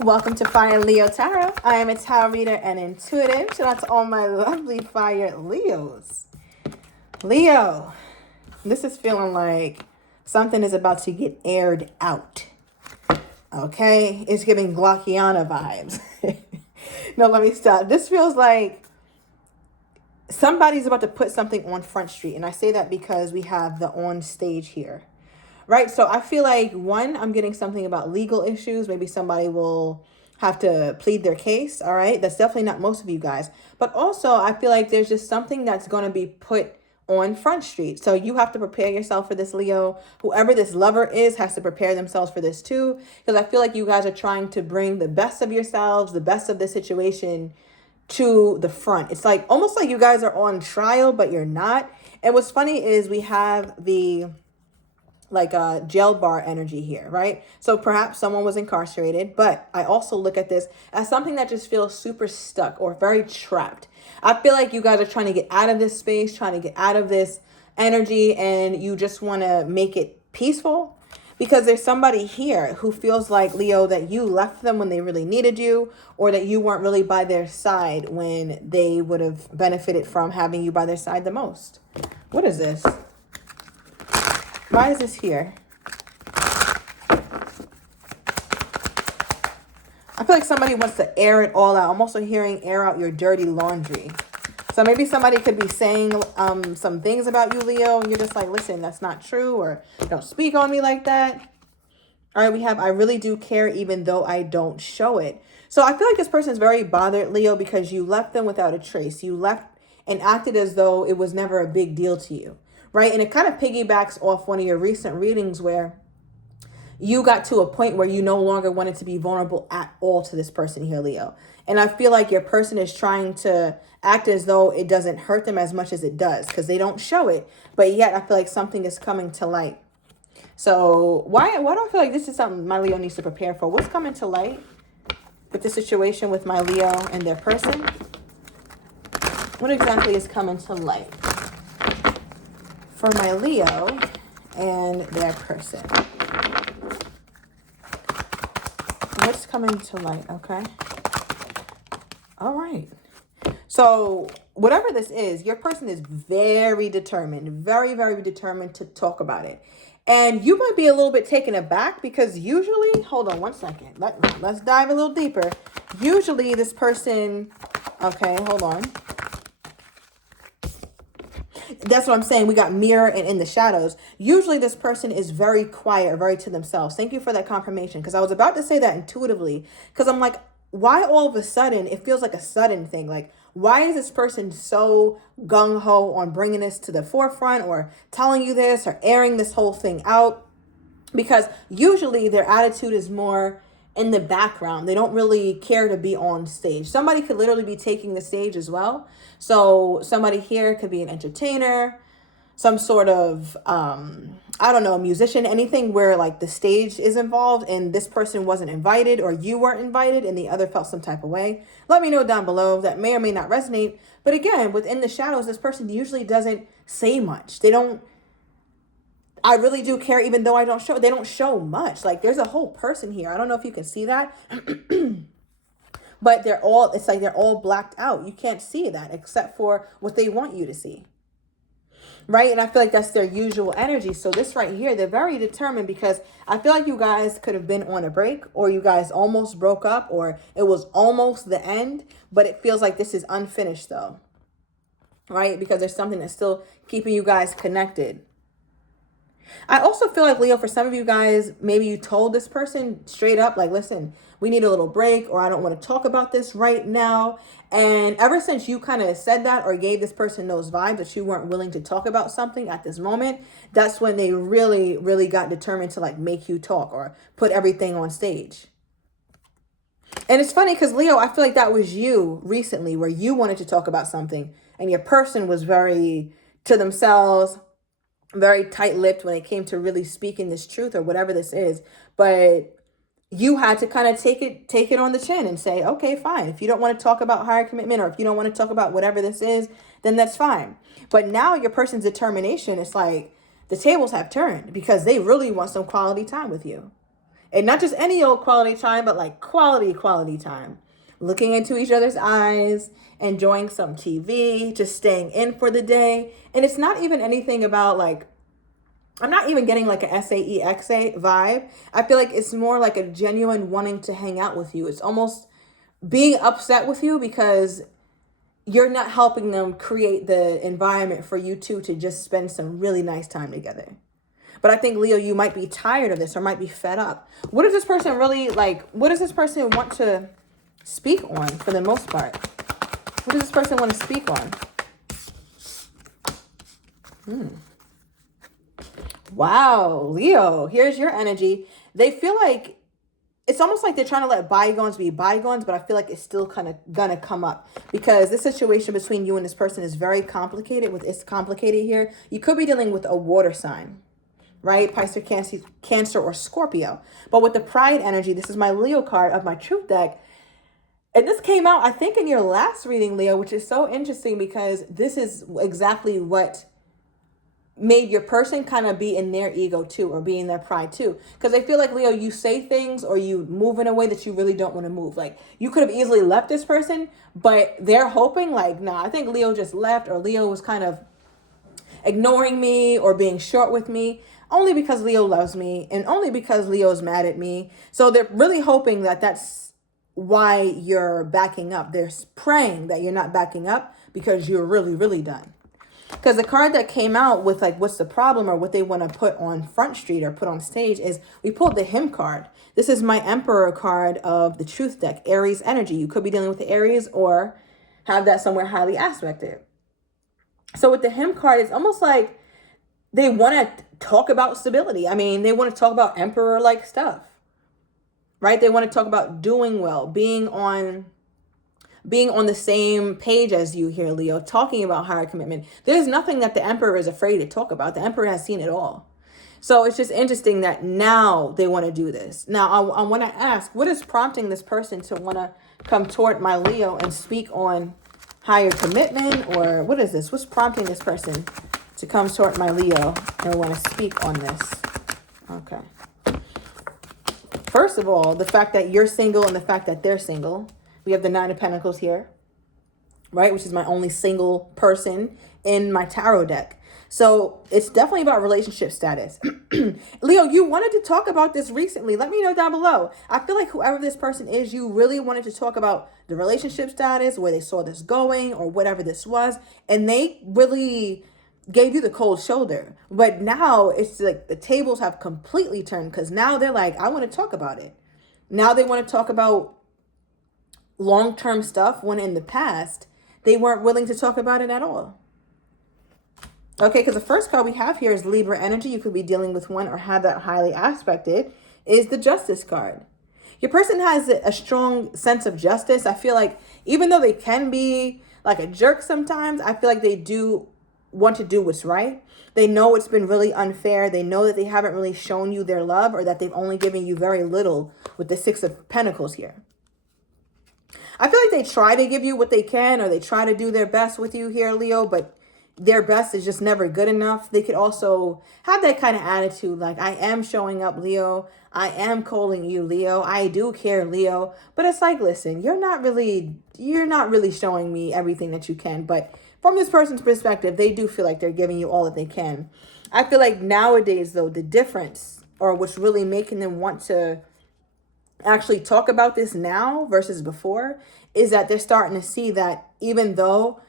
Welcome to Fire Leo Tarot. I am a tarot reader and intuitive. Shout out to all my lovely fire Leos. Leo, this is feeling like something is about to get aired out. Okay? It's giving Glockiana vibes. No, let me stop. This feels like somebody's about to put something on Front Street. And I say that because we have the on stage here. Right? So I feel like, one, I'm getting something about legal issues. Maybe somebody will have to plead their case. All right? That's definitely not most of you guys. But also, I feel like there's just something that's going to be put on Front Street. So you have to prepare yourself for this, Leo. Whoever this lover is has to prepare themselves for this too. Because I feel like you guys are trying to bring the best of yourselves, the best of the situation to the front. It's like almost like you guys are on trial, but you're not. And what's funny is we have the like a jail bar energy here, right? So perhaps someone was incarcerated, but I also look at this as something that just feels super stuck or very trapped. I feel like you guys are trying to get out of this space, trying to get out of this energy, and you just want to make it peaceful. Because there's somebody here who feels like, Leo, that you left them when they really needed you, or that you weren't really by their side when they would have benefited from having you by their side the most. What is this? Why is this here? I feel like somebody wants to air it all out. I'm also hearing air out your dirty laundry. So maybe somebody could be saying some things about you, Leo, and you're just like, listen, that's not true, or don't speak on me like that. All right, we have, I really do care even though I don't show it. So I feel like this person is very bothered, Leo, because you left them without a trace. You left and acted as though it was never a big deal to you. Right? And it kind of piggybacks off one of your recent readings where you got to a point where you no longer wanted to be vulnerable at all to this person here, Leo. And I feel like your person is trying to act as though it doesn't hurt them as much as it does because they don't show it. But yet I feel like something is coming to light. So why do I feel like this is something my Leo needs to prepare for? What's coming to light with the situation with my Leo and their person? What exactly is coming to light for my Leo and their person? What's coming to light? Okay. All right. So whatever this is, your person is very determined, very, very determined to talk about it. And you might be a little bit taken aback because usually, hold on one second. Let's dive a little deeper. Usually this person, okay, hold on. That's what I'm saying. We got mirror and in the shadows. Usually this person is very quiet or very to themselves. Thank you for that confirmation. Because I was about to say that intuitively. Because I'm like, why all of a sudden? It feels like a sudden thing. Like, why is this person so gung-ho on bringing this to the forefront or telling you this or airing this whole thing out? Because usually their attitude is more in the background. They don't really care to be on stage. Somebody could literally be taking the stage as well. So somebody here could be an entertainer, some sort of, I don't know, a musician, anything where like the stage is involved and this person wasn't invited or you weren't invited and the other felt some type of way. Let me know down below. That may or may not resonate. But again, within the shadows, this person usually doesn't say much. They don't, I really do care even though I don't show, they don't show much. Like there's a whole person here. I don't know if you can see that. But it's like they're all blacked out. You can't see that except for what they want you to see. Right? And I feel like that's their usual energy. So this right here, they're very determined because I feel like you guys could have been on a break or you guys almost broke up or it was almost the end, but it feels like this is unfinished though. Right? Because there's something that's still keeping you guys connected. I also feel like, Leo, for some of you guys, maybe you told this person straight up, like, listen, we need a little break, or I don't want to talk about this right now. And ever since you kind of said that or gave this person those vibes that you weren't willing to talk about something at this moment, that's when they really, really got determined to like make you talk or put everything on stage. And it's funny because, Leo, I feel like that was you recently where you wanted to talk about something and your person was very to themselves, very tight-lipped when it came to really speaking this truth or whatever this is. But you had to kind of take it on the chin and say, okay, fine. If you don't want to talk about higher commitment or if you don't want to talk about whatever this is, then that's fine. But now your person's determination, it's like the tables have turned because they really want some quality time with you. And not just any old quality time, but like quality time. Looking into each other's eyes, enjoying some TV, just staying in for the day. And it's not even anything about like, I'm not even getting like a SAEXA vibe. I feel like it's more like a genuine wanting to hang out with you. It's almost being upset with you because you're not helping them create the environment for you two to just spend some really nice time together. But I think, Leo, you might be tired of this or might be fed up. What does this person really like? What does this person want to speak on for the most part? What does this person want to speak on? Wow, Leo, here's your energy. They feel like it's almost like they're trying to let bygones be bygones, but I feel like it's still kind of gonna come up because this situation between you and this person is very complicated. It's complicated here. You could be dealing with a water sign, right? Pisces, Cancer, or Scorpio. But with the Pride energy, this is my Leo card of my Truth deck. And this came out, I think, in your last reading, Leo, which is so interesting because this is exactly what made your person kind of be in their ego too, or be in their pride too. Because I feel like, Leo, you say things or you move in a way that you really don't want to move. Like, you could have easily left this person, but they're hoping like, nah, I think Leo just left, or Leo was kind of ignoring me or being short with me only because Leo loves me and only because Leo's mad at me. So they're really hoping that that's why you're backing up. They're praying that you're not backing up because you're really, really done. Because the card that came out with like what's the problem or what they want to put on Front Street or put on stage is we pulled the Him card. This is my Emperor card of the Truth deck, Aries energy. You could be dealing with the Aries or have that somewhere highly aspected. So with the Him card, it's almost like they want to talk about stability. I mean, they want to talk about Emperor-like stuff, right? They want to talk about doing well, being on the same page as you here, Leo, talking about higher commitment. There's nothing that the Emperor is afraid to talk about. The Emperor has seen it all. So it's just interesting that now they want to do this. Now, I want to ask, what is prompting this person to want to come toward my Leo and speak on higher commitment? Or what is this? What's prompting this person to come toward my Leo and want to speak on this? Okay. First of all, the fact that you're single and the fact that they're single. We have the Nine of Pentacles here, right? Which is my only single person in my tarot deck. So it's definitely about relationship status. Leo, you wanted to talk about this recently. Let me know down below. I feel like whoever this person is, you really wanted to talk about the relationship status, where they saw this going or whatever this was. And they really gave you the cold shoulder. But now it's like the tables have completely turned because now they're like, I want to talk about it. Now they want to talk about long-term stuff when in the past they weren't willing to talk about it at all. Okay, because the first card we have here is Libra energy. You could be dealing with one or have that highly aspected, is the Justice card. Your person has a strong sense of justice. I feel like even though they can be like a jerk sometimes, I feel like they do want to do what's right. They know it's been really unfair. They know that they haven't really shown you their love, or that they've only given you very little with the Six of Pentacles here. I feel like they try to give you what they can, or they try to do their best with you here, Leo, but their best is just never good enough. They could also have that kind of attitude, like, I am showing up, Leo. I am calling you, Leo. I do care, Leo. But it's like, listen, you're not really showing me everything that you can. But from this person's perspective, they do feel like they're giving you all that they can. I feel like nowadays, though, the difference, or what's really making them want to actually talk about this now versus before, is that they're starting to see that even though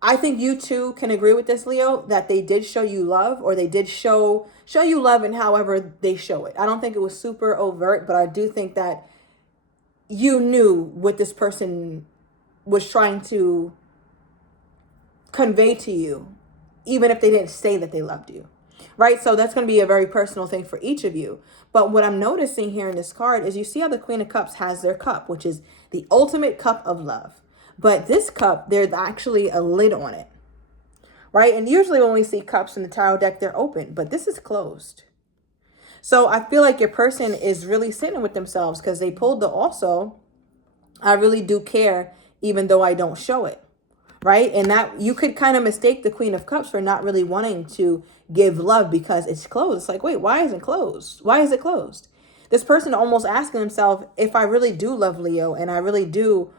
I think you too can agree with this, Leo, that they did show you love, or they did show you love in however they show it. I don't think it was super overt, but I do think that you knew what this person was trying to convey to you, even if they didn't say that they loved you. Right? So that's going to be a very personal thing for each of you. But what I'm noticing here in this card is you see how the Queen of Cups has their cup, which is the ultimate cup of love. But this cup, there's actually a lid on it. Right? And usually when we see cups in the tarot deck, they're open, but this is closed. So I feel like your person is really sitting with themselves because they pulled the also, I really do care, even though I don't show it. Right? And that you could kind of mistake the Queen of Cups for not really wanting to give love because it's closed. It's like, wait, why is it closed? Why is it closed? This person almost asking himself, if I really do love Leo and I really do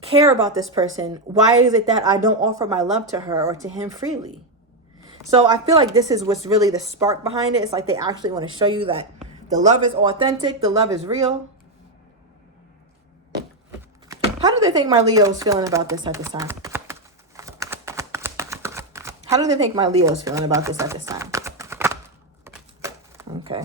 care about this person, why is it that I don't offer my love to her or to him freely? So I feel like this is what's really the spark behind it. It's like they actually want to show you that the love is authentic, the love is real. How do they think my Leo is feeling about this at this time? How do they think my Leo is feeling about this at this time? Okay.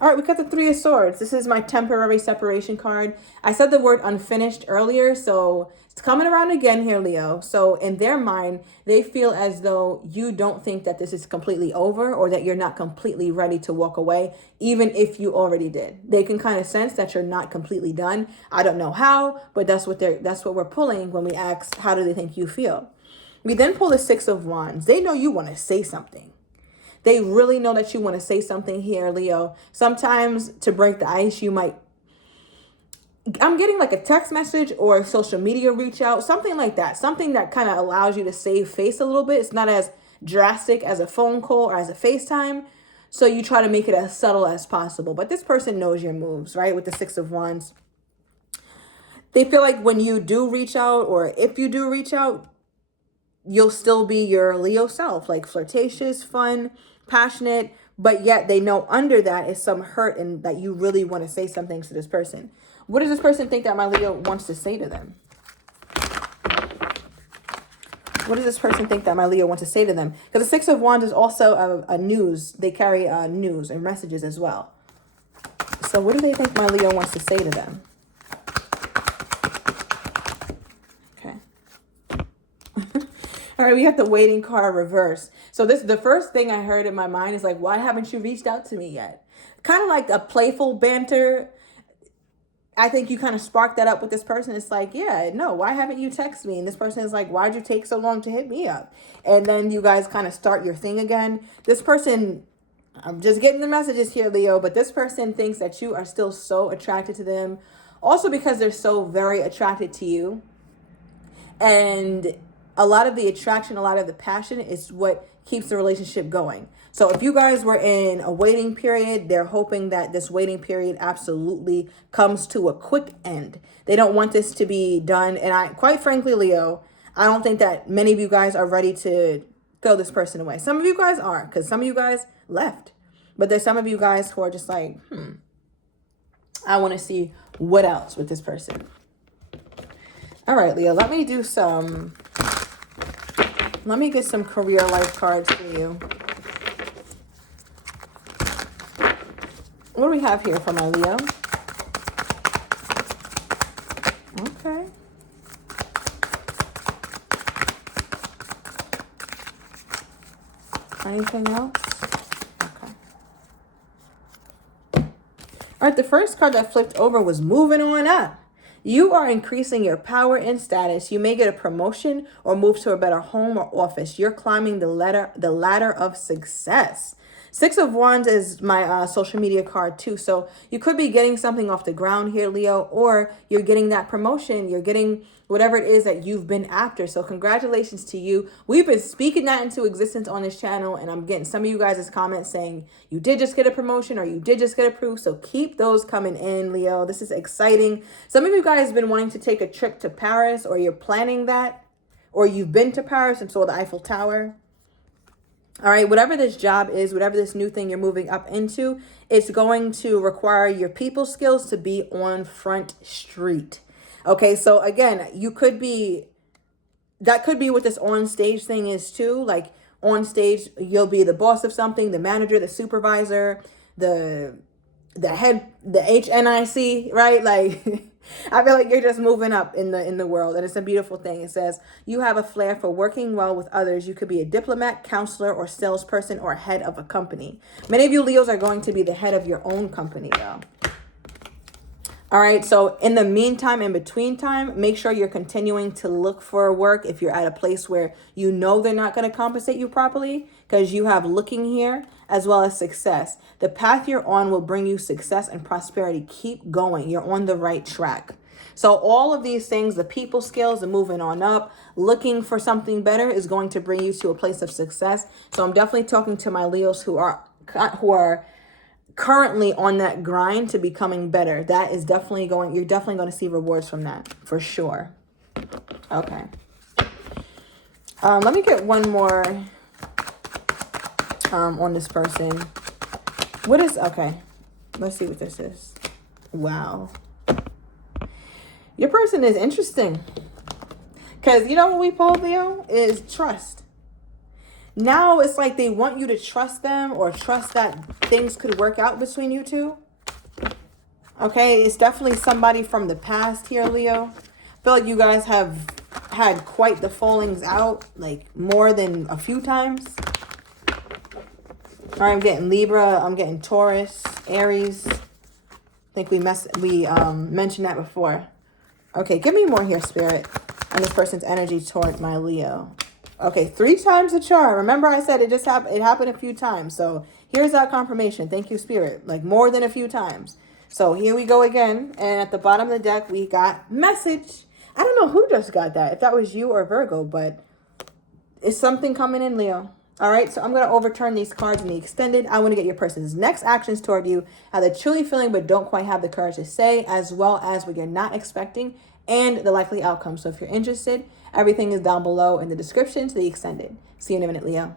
All right, we got the Three of Swords. This is my temporary separation card. I said the word unfinished earlier, so it's coming around again here, Leo. So in their mind, they feel as though you don't think that this is completely over or that you're not completely ready to walk away, even if you already did. They can kind of sense that you're not completely done. I don't know how, but that's what we're pulling when we ask, how do they think you feel? We then pull the Six of Wands. They know you want to say something. They really know that you want to say something here, Leo. Sometimes to break the ice, I'm getting like a text message or a social media reach out, something like that. Something that kind of allows you to save face a little bit. It's not as drastic as a phone call or as a FaceTime. So you try to make it as subtle as possible. But this person knows your moves, right? With the Six of Wands. They feel like when you do reach out, or if you do reach out, you'll still be your Leo self, like flirtatious, fun, passionate, but yet they know under that is some hurt and that you really want to say something to this person. What does this person think that my Leo wants to say to them? What does this person think that my Leo wants to say to them? Because the Six of Wands is also a news. They carry news and messages as well. So what do they think my Leo wants to say to them? All right, we have the waiting card reverse. So the first thing I heard in my mind is like, why haven't you reached out to me yet? Kind of like a playful banter. I think you kind of sparked that up with this person. It's like, yeah, no, why haven't you texted me? And this person is like, why'd you take so long to hit me up? And then you guys kind of start your thing again. This person, I'm just getting the messages here, Leo, but this person thinks that you are still so attracted to them. Also because they're so very attracted to you. And a lot of the attraction, a lot of the passion is what keeps the relationship going. So if you guys were in a waiting period, they're hoping that this waiting period absolutely comes to a quick end. They don't want this to be done. And quite frankly, Leo, I don't think that many of you guys are ready to throw this person away. Some of you guys aren't, because some of you guys left. But there's some of you guys who are just like, I want to see what else with this person. All right, Leo, let me get some career life cards for you. What do we have here for my Leo? Okay. Anything else? Okay. All right, the first card that flipped over was moving on up. You are increasing your power and status. You may get a promotion or move to a better home or office. You're climbing the ladder of success. Six of Wands is my social media card too. So you could be getting something off the ground here, Leo, or you're getting that promotion. You're getting whatever it is that you've been after. So congratulations to you. We've been speaking that into existence on this channel, and I'm getting some of you guys' comments saying you did just get a promotion or you did just get approved. So keep those coming in, Leo. This is exciting. Some of you guys have been wanting to take a trip to Paris, or you're planning that, or you've been to Paris and saw the Eiffel Tower. All right, whatever this job is, whatever this new thing you're moving up into, it's going to require your people skills to be on front street. Okay, so again, that could be what this on stage thing is too. Like on stage, you'll be the boss of something, the manager, the supervisor, the head, the HNIC, right? Like I feel like you're just moving up in the world, and it's a beautiful thing. It says you have a flair for working well with others. You could be a diplomat, counselor, or salesperson, or head of a company. Many of you Leos are going to be the head of your own company though. All right, so in the meantime, in between time, make sure you're continuing to look for work if you're at a place where you know they're not going to compensate you properly, because you have looking here as well as success. The path you're on will bring you success and prosperity. Keep going. You're on the right track. So all of these things, the people skills, the moving on up, looking for something better is going to bring you to a place of success. So I'm definitely talking to my Leos who are who are currently on that grind to becoming better. That is definitely you're definitely going to see rewards from that for sure. Okay. Let me get one more on this person. Okay. Let's see what this is. Wow. Your person is interesting. Because you know what we pulled, Leo? Is trust. Now it's like they want you to trust them or trust that things could work out between you two. Okay, it's definitely somebody from the past here, Leo. I feel like you guys have had quite the fallings out, like more than a few times. All right, I'm getting Libra, I'm getting Taurus, Aries. I think we mentioned that before. Okay, give me more here, Spirit, on this person's energy toward my Leo. Okay, 3 times the charm. Remember I said it happened a few times. So here's that confirmation. Thank you, Spirit. Like more than a few times. So here we go again. And at the bottom of the deck, we got message. I don't know who just got that. If that was you or Virgo, but it's something coming in, Leo. All right, so I'm going to overturn these cards in the extended. I want to get your person's next actions toward you, how they're truly feeling but don't quite have the courage to say, as well as what you're not expecting and the likely outcome. So if you're interested, everything is down below in the description to the extended. See you in a minute, Leo.